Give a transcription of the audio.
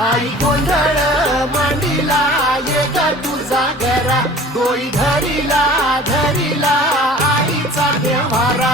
आई गोंधळ मांडीला ये ग तुझा घरा डोई धरीला धरीला आईचा देवारा